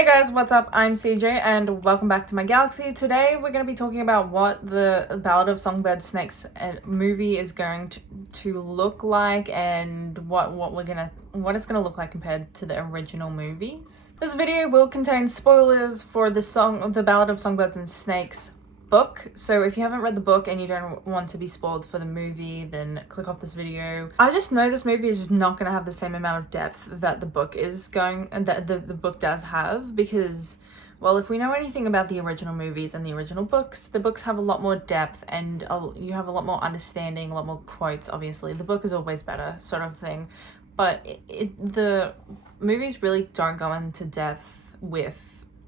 Hey guys, what's up? I'm CJ and welcome back to my galaxy. Today we're going to be talking about what the Ballad of Songbirds Snakes movie is going to look like and what it's going to look like compared to the original movies. This video will contain spoilers for the Ballad of Songbirds and Snakes book, so if you haven't read the book and you don't want to be spoiled for the movie, then click off this video. I just know this movie is just not going to have the same amount of depth that the book is going, and that the book does have, because, well, if we know anything about the original movies and the original books, the books have a lot more depth and you have a lot more understanding, a lot more quotes. Obviously the book is always better, sort of thing, but the movies really don't go into depth with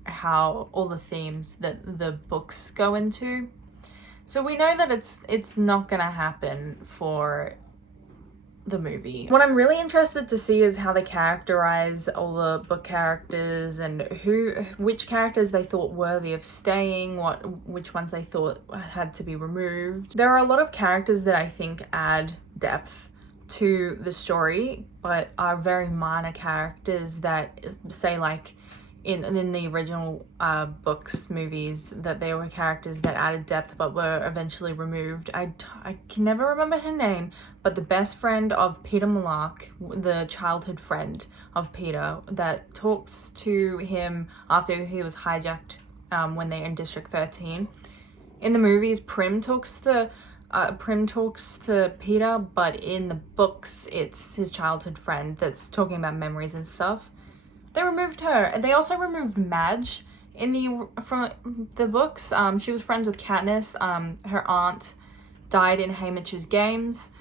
how all the themes that the books go into. So we know that it's not gonna happen for the movie. What I'm really interested to see is how they characterize all the book characters and which characters they thought worthy of staying, which ones they thought had to be removed. There are a lot of characters that I think add depth to the story, but are very minor characters that, say, like in the original books, movies, that they were characters that added depth but were eventually removed. I can never remember her name, but the best friend of Peter Malark, the childhood friend of Peter that talks to him after he was hijacked when they're in District 13. In the movies, Prim talks to Peter, but in the books it's his childhood friend that's talking about memories and stuff. They removed her, and they also removed Madge from the books. She was friends with Katniss. Her aunt died in Haymitch's games,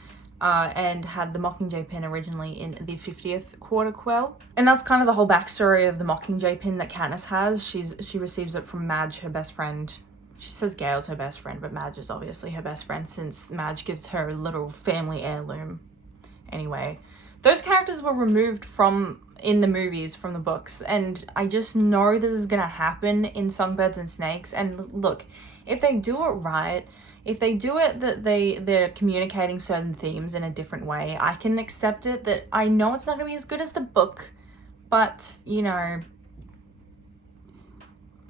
and had the Mockingjay pin originally in the 50th quarter quell. And that's kind of the whole backstory of the Mockingjay pin that Katniss has. She receives it from Madge, her best friend. She says Gale's her best friend, but Madge is obviously her best friend since Madge gives her a little family heirloom. Anyway, those characters were removed in the movies from the books, and I just know this is gonna happen in Songbirds and Snakes. And look, if they do it right, if they do it that they're communicating certain themes in a different way, I can accept it. That I know it's not gonna be as good as the book, but you know,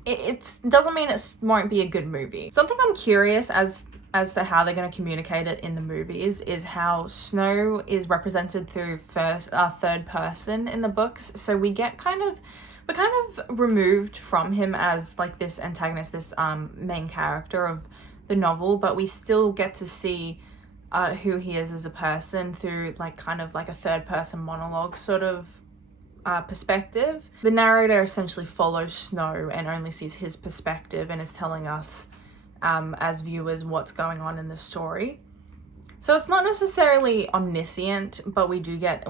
it doesn't mean it won't be a good movie. Something I'm curious as to how they're going to communicate it in the movies is how Snow is represented through third person in the books. So we're kind of removed from him as like this antagonist, this main character of the novel, but we still get to see who he is as a person through like kind of like a third person monologue sort of perspective. The narrator essentially follows Snow and only sees his perspective and is telling us as viewers what's going on in the story. So it's not necessarily omniscient, but we do get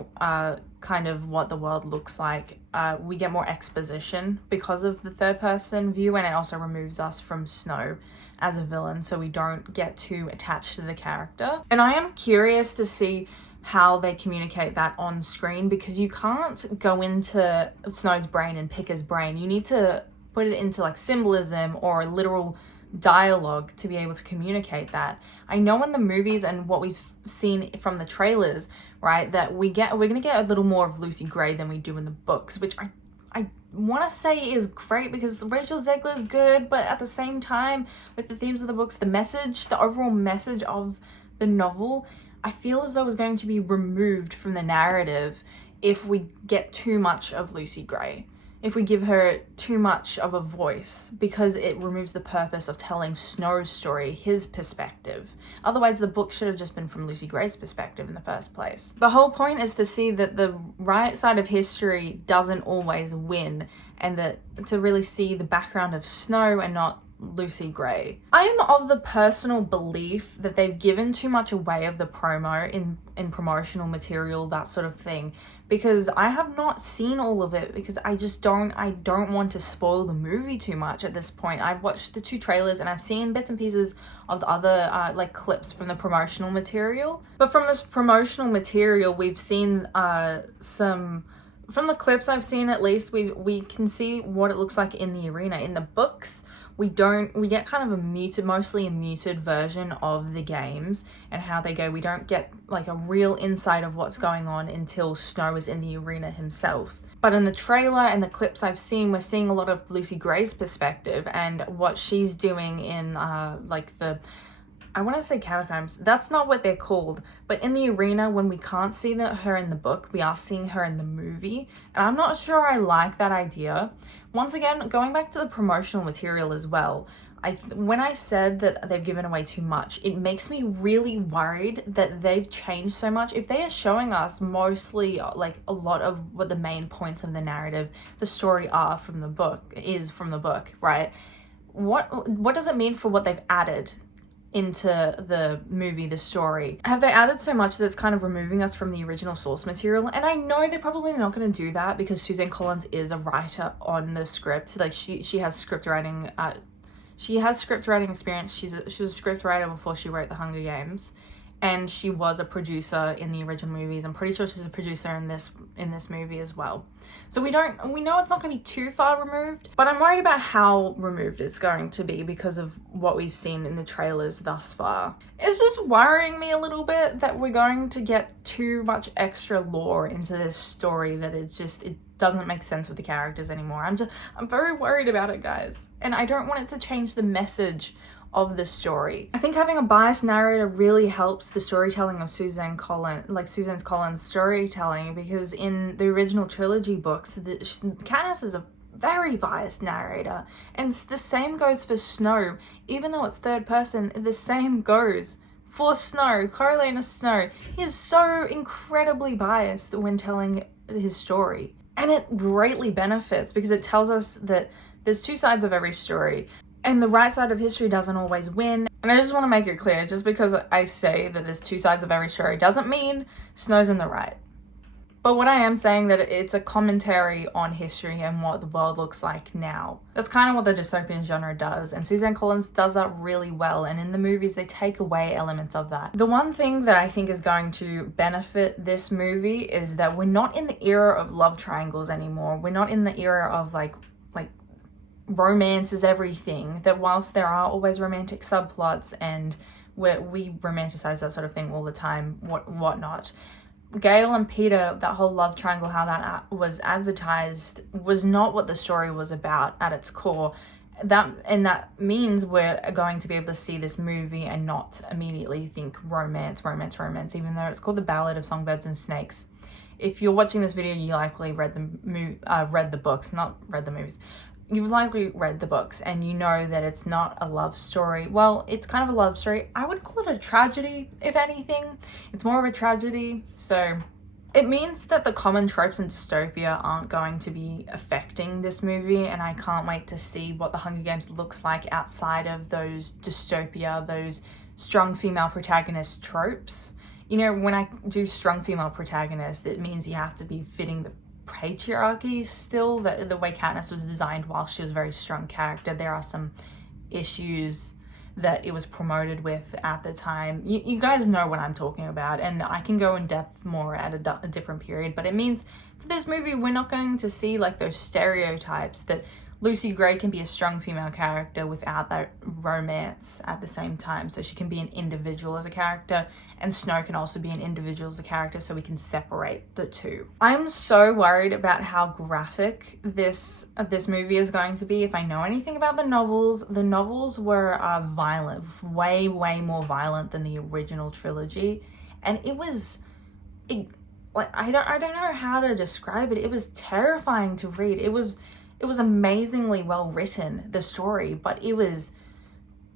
kind of what the world looks like. We get more exposition because of the third person view, and it also removes us from Snow as a villain, so we don't get too attached to the character. And I am curious to see how they communicate that on screen, because you can't go into Snow's brain and pick his brain. You need to put it into like symbolism or literal dialogue to be able to communicate that. I know in the movies and what we've seen from the trailers, right, that we're gonna get a little more of Lucy Gray than we do in the books, which I want to say is great because Rachel Zegler is good, but at the same time, with the themes of the books, the overall message of the novel, I feel as though it's going to be removed from the narrative if we get too much of Lucy Gray. If we give her too much of a voice, because it removes the purpose of telling Snow's story, his perspective. Otherwise, the book should have just been from Lucy Gray's perspective in the first place. The whole point is to see that the right side of history doesn't always win, and that to really see the background of Snow and not Lucy Gray. I am of the personal belief that they've given too much away of the promo in promotional material, that sort of thing, because I have not seen all of it, because I don't want to spoil the movie too much at this point. I've watched the 2 trailers and I've seen bits and pieces of the other like clips from the promotional material. But from this promotional material, we've seen from the clips I've seen, at least, we can see what it looks like in the arena. In the books, we get kind of mostly a muted version of the games and how they go. We don't get like a real insight of what's going on until Snow is in the arena himself. But in the trailer and the clips I've seen, we're seeing a lot of Lucy Gray's perspective and what she's doing in like the, I want to say catacombs. That's not what they're called. But in the arena, when we can't see her in the book, we are seeing her in the movie. And I'm not sure I like that idea. Once again, going back to the promotional material as well, when I said that they've given away too much, it makes me really worried that they've changed so much. If they are showing us mostly like a lot of what the main points of the narrative, the story are from the book, right? What does it mean for what they've added into the movie, the story? Have they added so much that it's kind of removing us from the original source material? And I know they're probably not going to do that because Suzanne Collins is a writer on the script. Like she has script writing experience. She was a script writer before she wrote The Hunger Games, and she was a producer in the original movies. I'm pretty sure she's a producer in this movie as well. So we know it's not going to be too far removed, but I'm worried about how removed it's going to be because of what we've seen in the trailers thus far. It's just worrying me a little bit that we're going to get too much extra lore into this story that it doesn't make sense with the characters anymore. I'm very worried about it, guys. And I don't want it to change the message of the story. I think having a biased narrator really helps the storytelling of Suzanne Collins' storytelling, because in the original trilogy books, Katniss is a very biased narrator, and the same goes for Snow. Even though it's third person, the same goes for Snow. Coriolanus Snow, he is so incredibly biased when telling his story. And it greatly benefits because it tells us that there's two sides of every story, and the right side of history doesn't always win. And I just want to make it clear, just because I say that there's two sides of every story doesn't mean Snow's in the right. But what I am saying that it's a commentary on history and what the world looks like now. That's kind of what the dystopian genre does, and Suzanne Collins does that really well, and in the movies they take away elements of that. The one thing that I think is going to benefit this movie is that we're not in the era of love triangles anymore. We're not in the era of like romance is everything, that whilst there are always romantic subplots and we romanticize that sort of thing all the time, whatnot. Gale and Peter, that whole love triangle, how that was advertised, was not what the story was about at its core. That means we're going to be able to see this movie and not immediately think romance, even though it's called The Ballad of Songbirds and Snakes. If you're watching this video, you likely read the books, not read the movies. You've likely read the books and you know that it's not a love story. Well, it's kind of a love story. I would call it a tragedy, if anything. It's more of a tragedy. So it means that the common tropes in dystopia aren't going to be affecting this movie, and I can't wait to see what The Hunger Games looks like outside of those dystopia, those strong female protagonist tropes. You know, when I do strong female protagonist, it means you have to be fitting the patriarchy still, the way Katniss was designed. While she was a very strong character, there are some issues that it was promoted with at the time. You guys know what I'm talking about, and I can go in depth more at a different period, but it means for this movie we're not going to see like those stereotypes that Lucy Gray can be a strong female character without that romance at the same time. So she can be an individual as a character, and Snow can also be an individual as a character, so we can separate the two. I'm so worried about how graphic this movie is going to be. If I know anything about the novels were violent, way more violent than the original trilogy, and I don't know how to describe it. It was terrifying to read. It was amazingly well written, the story, but it was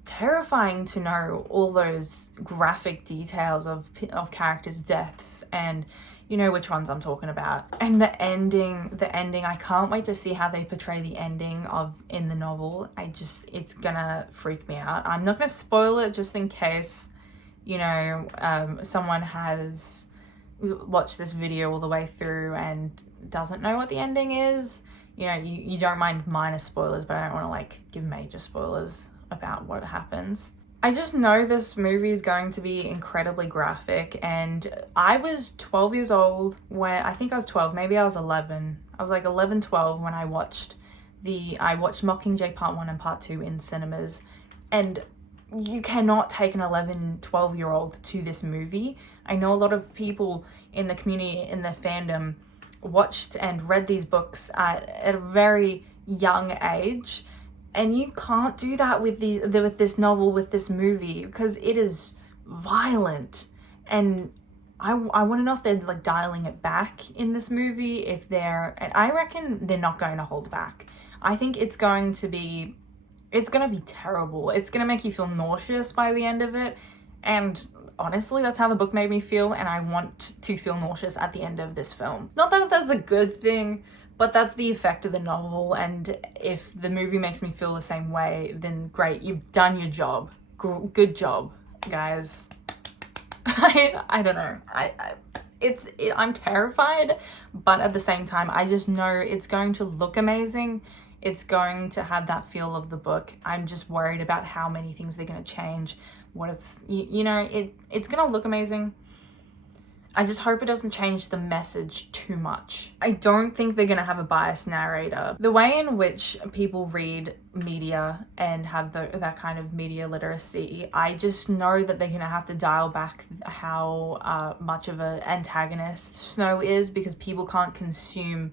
terrifying to know all those graphic details of characters' deaths, and you know which ones I'm talking about. And the ending, I can't wait to see how they portray the ending in the novel. It's gonna freak me out. I'm not gonna spoil it just in case, you know, someone has watched this video all the way through and doesn't know what the ending is. You know, you don't mind minor spoilers, but I don't want to like give major spoilers about what happens. I just know this movie is going to be incredibly graphic, and I was 12 years old when, I think I was 12, maybe I was 11. I was like 11, 12 when I watched Mockingjay Part 1 and Part 2 in cinemas, and you cannot take an 11, 12-year-old to this movie. I know a lot of people in the community, in the fandom, watched and read these books at a very young age, and you can't do that with this novel, with this movie, because it is violent. And I want to know if they're like dialing it back in this movie, and I reckon they're not going to hold back. I think it's going to be terrible. It's going to make you feel nauseous by the end of it. And honestly, that's how the book made me feel, and I want to feel nauseous at the end of this film. Not that that's a good thing, but that's the effect of the novel, and if the movie makes me feel the same way, then great, you've done your job. Good job, guys. I don't know. I'm terrified, but at the same time, I just know it's going to look amazing. It's going to have that feel of the book. I'm just worried about how many things they're going to change. It's going to look amazing. I just hope it doesn't change the message too much. I don't think they're going to have a biased narrator. The way in which people read media and have that kind of media literacy, I just know that they're going to have to dial back how much of an antagonist Snow is, because people can't consume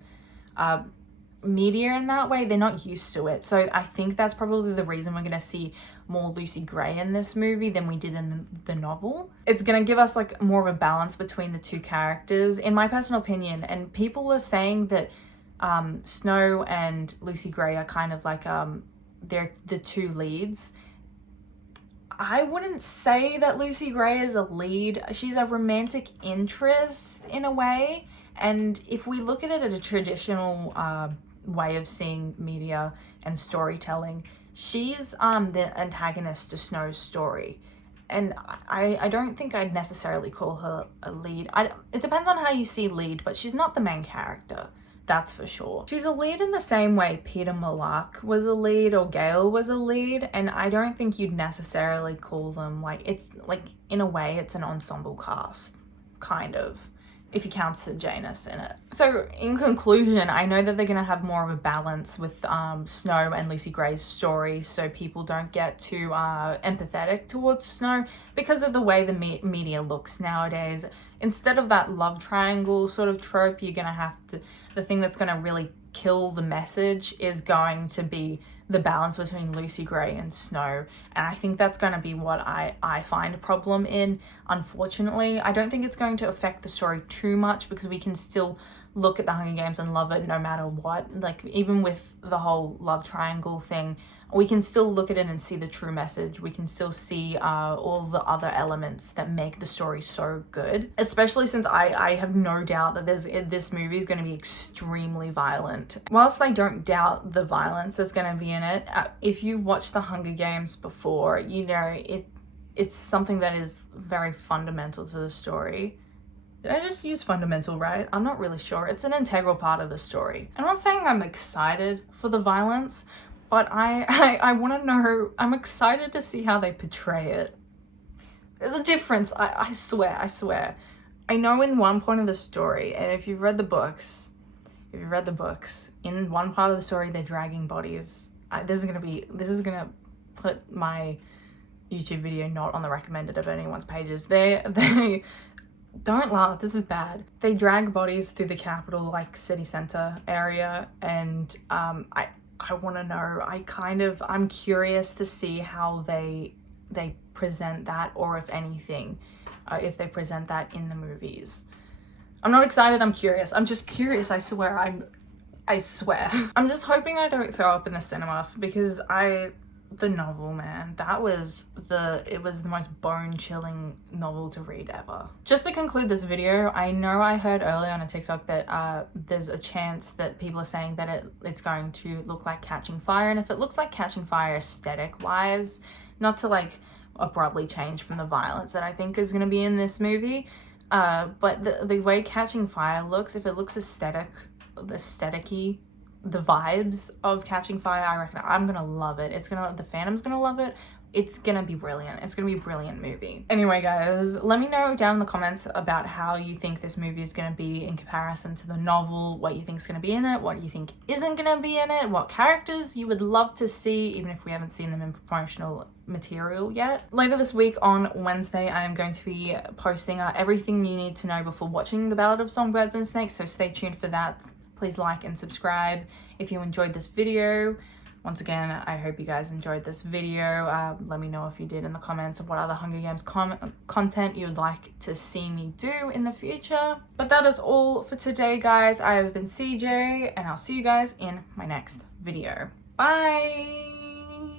media in that way. They're not used to it. So I think that's probably the reason we're going to see more Lucy Gray in this movie than we did in the novel. It's going to give us like more of a balance between the two characters, in my personal opinion. And people are saying that Snow and Lucy Gray are kind of like they're the two leads. I wouldn't say that Lucy Gray is a lead. She's a romantic interest in a way. And if we look at it at a traditional way of seeing media and storytelling, she's the antagonist to Snow's story. And I don't think I'd necessarily call her a lead. It depends on how you see lead, but she's not the main character. That's for sure. She's a lead in the same way Peter Malak was a lead or Gale was a lead, and I don't think you'd necessarily call them it's like, in a way, it's an ensemble cast, kind of, if you count Sejanus in it. So in conclusion, I know that they're going to have more of a balance with Snow and Lucy Gray's story, so people don't get too empathetic towards Snow because of the way the media looks nowadays. Instead of that love triangle sort of trope, you're going to have to, the thing that's going to really kill the message is going to be the balance between Lucy Gray and Snow. And I think that's going to be what I find a problem in, unfortunately. I don't think it's going to affect the story too much, because we can still look at the Hunger Games and love it no matter what. Like, even with the whole love triangle thing, we can still look at it and see the true message. We can still see all the other elements that make the story so good, especially since I have no doubt that this movie is going to be extremely violent. Whilst I don't doubt the violence that's going to be in it, if you've watched the Hunger Games before, you know it's something that is very fundamental to the story. Did I just use fundamental right? I'm not really sure. It's an integral part of the story. I'm not saying I'm excited for the violence, but I want to know, I'm excited to see how they portray it. There's a difference, I swear. I know in one point of the story, and if you've read the books, in one part of the story, they're dragging bodies. This is gonna put my YouTube video not on the recommended of anyone's pages. They don't laugh, this is bad. They drag bodies through the capital, like, city center area, and I want to know, I'm curious to see how they present that, or if anything, if they present that in the movies. I'm not excited, I'm curious. I'm just curious, I swear. I'm just hoping I don't throw up in the cinema, because the novel, man, it was the most bone-chilling novel to read ever. Just to conclude this video, I know I heard earlier on a TikTok that there's a chance that people are saying that it's going to look like Catching Fire, and if it looks like Catching Fire aesthetic-wise, not to like abruptly change from the violence that I think is going to be in this movie, but the way Catching Fire looks, if it looks aesthetic-y, the vibes of Catching Fire, I reckon I'm gonna love it. The fandom's gonna love it. It's gonna be brilliant. It's gonna be a brilliant movie. Anyway, guys, let me know down in the comments about how you think this movie is gonna be in comparison to the novel, what you think is gonna be in it, what you think isn't gonna be in it, what characters you would love to see, even if we haven't seen them in promotional material yet. Later this week on Wednesday, I am going to be posting everything you need to know before watching The Ballad of Songbirds and Snakes, so stay tuned for that. Please like and subscribe if you enjoyed this video. Once again, I hope you guys enjoyed this video. Let me know if you did in the comments of what other Hunger Games content you would like to see me do in the future. But that is all for today, guys. I have been CJ, and I'll see you guys in my next video. Bye!